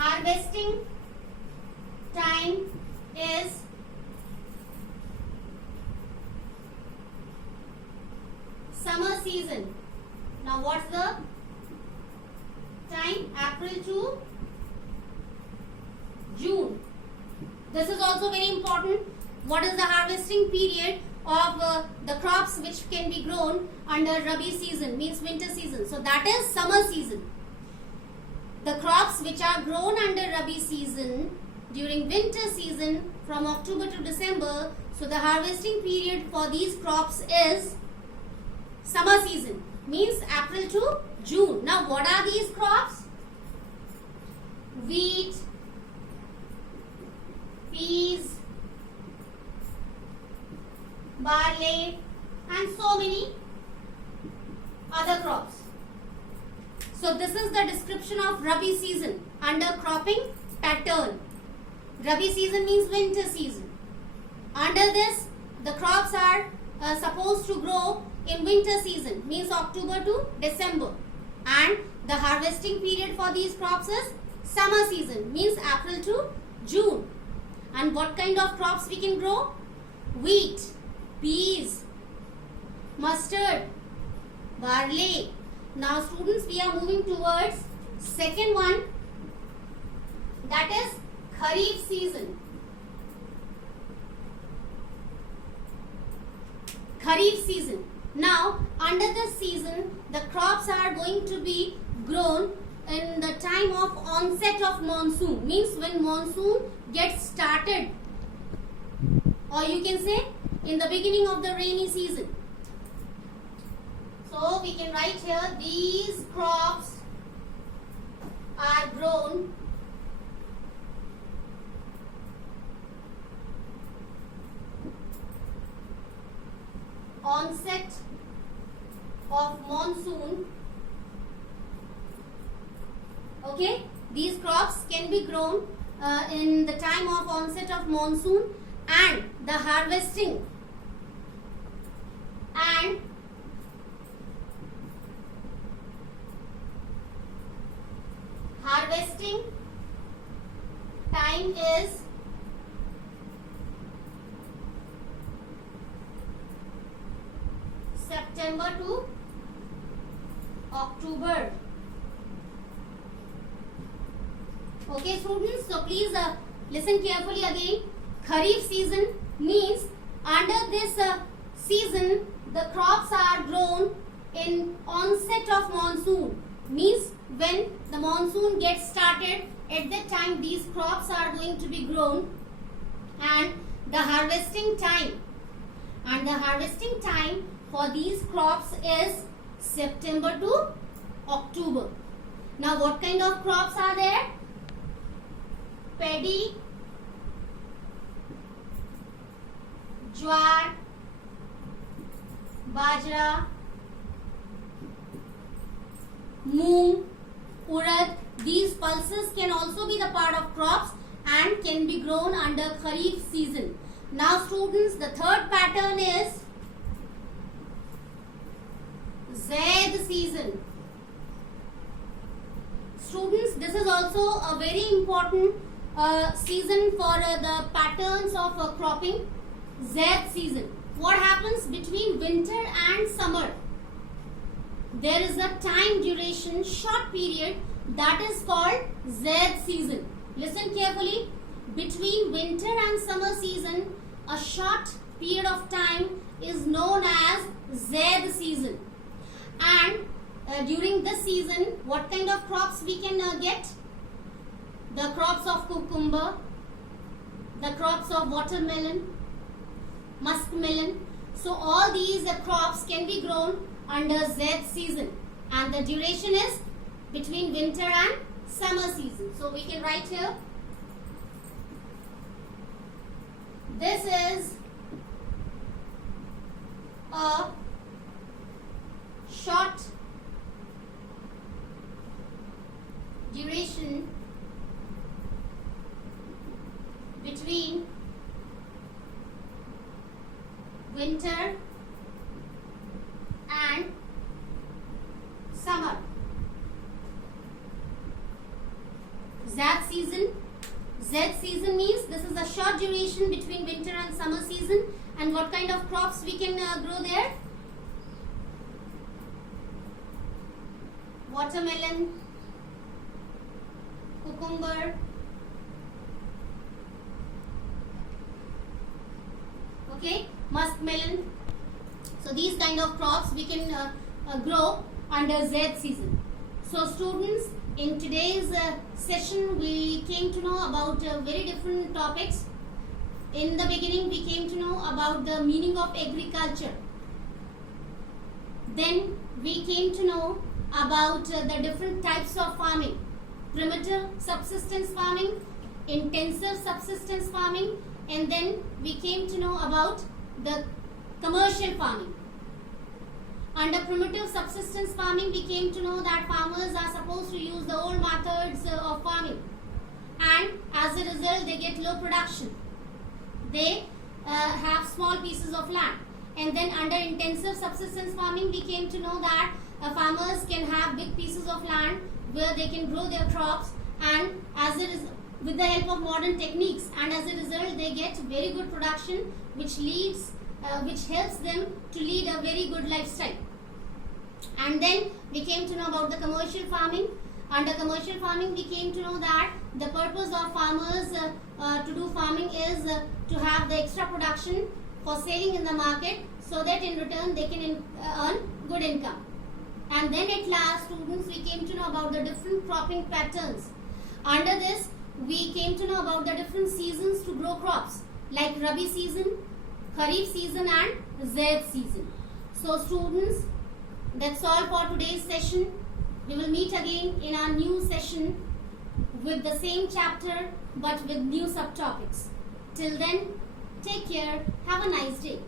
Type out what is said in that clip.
harvesting time is summer season. Now what's the time? April to June. This is also very important. What is the harvesting period of the crops which can be grown under Rabi season, means winter season? So that is summer season. The crops which are grown under Rabi season during winter season from October to December, so the harvesting period for these crops is summer season, means April to June. Now what are these crops? Wheat, peas, barley and so many other crops. So this is the description of Rabi season under cropping pattern. Rabi season means winter season. Under this, the crops are supposed to grow in winter season, means October to December, and the harvesting period for these crops is summer season, means April to June. And what kind of crops we can grow? Wheat, peas, mustard, barley. Now students, we are moving towards second one, that is Kharif season. Kharif season. Now under this season, the crops are going to be grown in the time of onset of monsoon, means when monsoon gets started, or you can say in the beginning of the rainy season. So we can write here, these crops are grown onset of monsoon. Okay, these crops can be grown in the time of onset of monsoon, and the harvesting time is September to October. Okay students, so please listen carefully again. Kharif season means under this season the crops are grown in onset of monsoon, means when the monsoon gets started, at that time these crops are going to be grown, and the harvesting time for these crops is September to October. Now what kind of crops are there? Paddy, jowar, bajra, moong, urad. These pulses can also be the part of crops and can be grown under Kharif season. Now students, the third pattern is Zaid season. Students, this is also a very important season for the patterns of cropping. Zaid season. What happens between winter and summer? There is a time duration, short period, that is called Zaid season. Listen carefully. Between winter and summer season, a short period of time is known as Zaid season. And during this season, what kind of crops we can get? The crops of cucumber, the crops of watermelon, muskmelon. So all these crops can be grown under Zaid season, and the duration is between winter and summer season. So we can write here, this is a short duration between winter and summer. Zaid season Z season means this is a short duration between winter and summer season. And what kind of crops we can grow there? Watermelon, cucumber, okay, muskmelon. So these kind of crops we can grow under Z season. So students, in today's session we came to know about very different topics. In the beginning we came to know about the meaning of agriculture. Then we came to know about the different types of farming. Primitive subsistence farming, intensive subsistence farming, and then we came to know about the commercial farming. Under primitive subsistence farming, we came to know that farmers are supposed to use the old methods of farming, and as a result they get low production. They have small pieces of land. And then under intensive subsistence farming, we came to know that farmers can have big pieces of land where they can grow their crops, and with the help of modern techniques, and as a result they get very good production, which helps them to lead a very good lifestyle. And then we came to know about the commercial farming. Under commercial farming, we came to know that the purpose of farmers to do farming is to have the extra production for selling in the market, so that in return they can earn good income. And then at last, students, we came to know about the different cropping patterns. Under this, we came to know about the different seasons to grow crops, like Rabi season, Kharif season and Zaid season. So students, that's all for today's session. We will meet again in our new session with the same chapter but with new subtopics. Till then, take care. Have a nice day.